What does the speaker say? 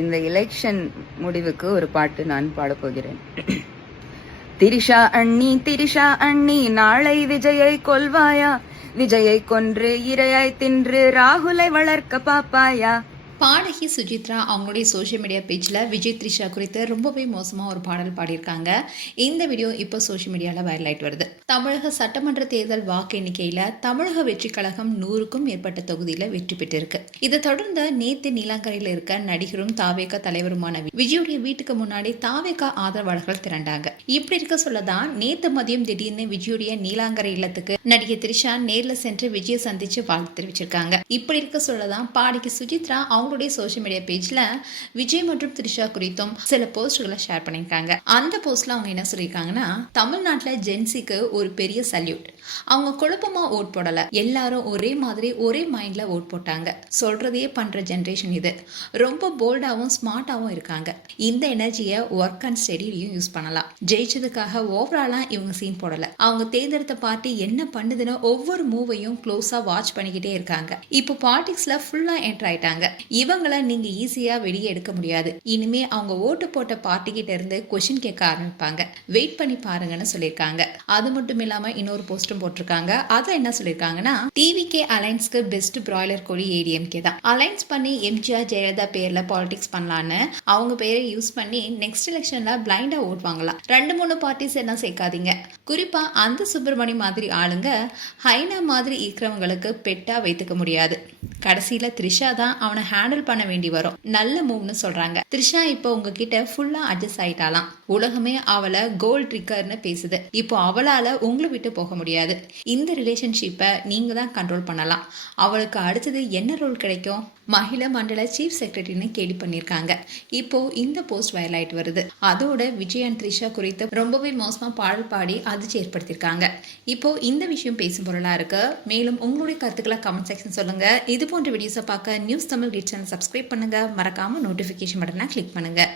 இந்த எலெக்ஷன் முடிவுக்கு ஒரு பாட்டு நான் பாடப்போகிறேன். திரிஷா அண்ணி நாளை விஜயை கொல்வாயா, விஜயை கொன்று இரையாய் தின்று ராகுலை வளர்க்க பாப்பாயா. பாடகி சுஜித்ரா அவங்களுடைய சோஷியல் மீடியா பேஜில் விஜய் த்ரிஷா குறித்து ரொம்பவே மோசமாக ஒரு பாடல் பாடியிருக்காங்க. இந்த வீடியோ இப்போ சோஷியல் மீடியாவில் வைரல் ஆயிட்டு வருது. தமிழக சட்டமன்ற தேர்தல் வாக்கு எண்ணிக்கையில் தமிழக வெற்றி கழகம் 100க்கும் மேற்பட்ட தொகுதியில் வெற்றி பெற்றிருக்கு. இதை தொடர்ந்து நேத்து நீலாங்கரையில் இருக்க நடிகரும் தாவேகா தலைவருமான விஜயுடைய வீட்டுக்கு முன்னாடி தாவேகா ஆதரவாளர்கள் திரண்டாங்க. இப்படி இருக்க சொல்லதான் நேத்து மதியம் திடீர்னு விஜயுடைய நீலாங்கரை இல்லத்துக்கு நடிகை த்ரிஷா நேரில் சென்று விஜயை சந்திச்சு வாழ்த்து தெரிவிச்சிருக்காங்க. இப்படி இருக்க சொல்லதான் பாடகி சுஜித்ரா அவங்களுடைய சோஷியல் மீடியா பேஜ்ல விஜய் மற்றும் த்ரிஷா குறித்தும் சில போஸ்ட்களை ஷேர் பண்ணியிருக்காங்க. அந்த போஸ்ட்ல அவங்க என்ன சொல்லியிருக்காங்கன்னா, தமிழ்நாட்டுல ஜென்சிக்கு ஒரு பெரிய சல்யூட். அவங்க குழப்பமா ஓட் போடல, எல்லாரும் ஒரே மாதிரி ஒரே மைண்ட்ல ஓட் போட்டாங்க. சொல்றதையே பண்ற ஜென்ரேஷன் இது. ரொம்ப போல்டாவும் ஸ்மார்ட்டாவும் இருக்காங்க. இந்த எனர்ஜியை ஒர்க் அண்ட் ஸ்டடிலையும் யூஸ் பண்ணலாம். ஜெயிச்சதுக்காக ஓவராலா இவங்க சீன் போடல. அவங்க தேர்ந்தெடுத்த பார்ட்டி என்ன பண்ணுதுன்னு ஒவ்வொரு மூவையும் க்ளோஸா வாட்ச் பண்ணிக்கிட்டே இருக்காங்க. இப்போ பாலிடிக்ஸ்ல ஃபுல்லா என்டர் ஆயிட்டாங்க. இவங்களை நீங்க ஈஸியா வெளியே எடுக்க முடியாது. இனிமே அவங்க ஓட்டு போட்ட பார்ட்டி கிட்ட இருந்து கொஸ்டின் கேட்க ஆரம்பிப்பாங்க. வெயிட் பண்ணி பாருங்கன்னு சொல்லியிருக்காங்க. அது மட்டும் இல்லாம இன்னொரு போஸ்டும் போட்டிருக்காங்க. அதை என்ன சொல்லியிருக்காங்கன்னா, டிவிகே அலைன்ஸ்க்கு பெஸ்ட் பிராய்லர் கோழி ஏடிஎம்கே தான். அலைன்ஸ் பண்ணி எம்ஜிஆர் ஜெயலலிதா பேர்ல பாலிடிக்ஸ் பண்ணலான்னு அவங்க பேரை யூஸ் பண்ணி நெக்ஸ்ட் எலெக்ஷன்ல பிளைண்டா ஓட் வாங்கலாம். 2-3 பார்ட்டிஸ் என்ன சேர்க்காதீங்க. குறிப்பா அந்த சுப்பிரமணி மாதிரி ஆளுங்க ஹைனா மாதிரி இருக்கிறவங்களுக்கு பெட்டா வைத்துக்க முடியாது. கடைசியில த்ரிஷா தான் அவனை ஹேண்டில் பண்ண வேண்டி வரும். நல்ல மூவ்னு சொல்றாங்க. த்ரிஷா இப்போ உங்ககிட்ட ஃபுல்லா அட்ஜஸ்ட் ஆயிட்டாலாம். உலகமே அவளை கோல்ட் ட்ரிக்கர்னு பேசுது. இப்போ அவளால உங்களை விட்டு போக முடியாது. இந்த ரிலேஷன்ஷிப்பை நீங்க தான் கண்ட்ரோல் பண்ணலாம். அவளுக்கு அடுத்தது என்ன ரோல் கிடைக்கும்? மகிழா மண்டல சீஃப் செக்ரட்டரின்னு கேள்வி பண்ணியிருக்காங்க. இப்போ இந்த போஸ்ட் வைரல் ஆயிட்டு வருது. அதோட விஜய் அண்ட் த்ரிஷா குறித்து ரொம்பவே மோசமா பாடல் பாடி அதிர்ச்சி ஏற்படுத்தியிருக்காங்க. இப்போ இந்த விஷயம் பேசும் பொருளா இருக்கு. மேலும் உங்களுடைய கருத்துக்களை கமெண்ட் செக்ஷன் சொல்லுங்க. இது போன்ற வீடியோஸை பார்க்க நியூஸ் தமிழ் சேனல் சப்ஸ்கிரைப் பண்ணுங்க. மறக்காம நோட்டிபிகேஷன் பட்டனை கிளிக் பண்ணுங்க.